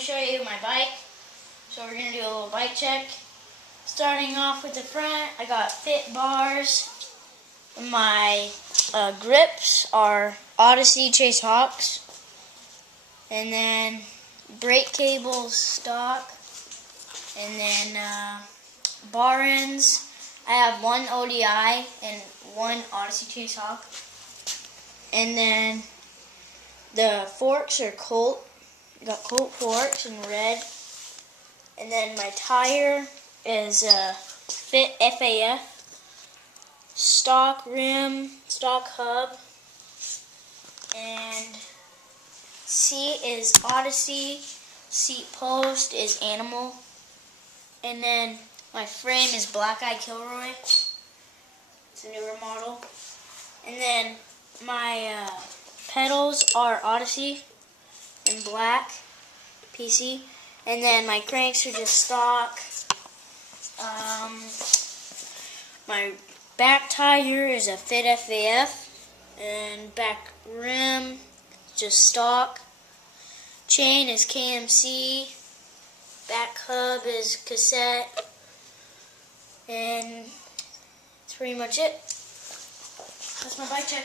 to show you my bike. So we're going to do a little bike check. Starting off with the front, I got fit bars. My grips are Odyssey Chase Hawks. And then brake cables stock. And then bar ends. I have one ODI and one Odyssey Chase Hawk. And then the forks are Colt. Got Colt forks in red. And then my tire is Fit FAF. Stock rim, stock hub. And seat is Odyssey. Seat post is Animal. And then my frame is Black Eye Kilroy. It's a newer model. And then my pedals are Odyssey in black, PC. And then my cranks are just stock. My back tire is a Fit FAF. And back rim, just stock. Chain is KMC. Back hub is cassette. And that's pretty much it. That's my bike check.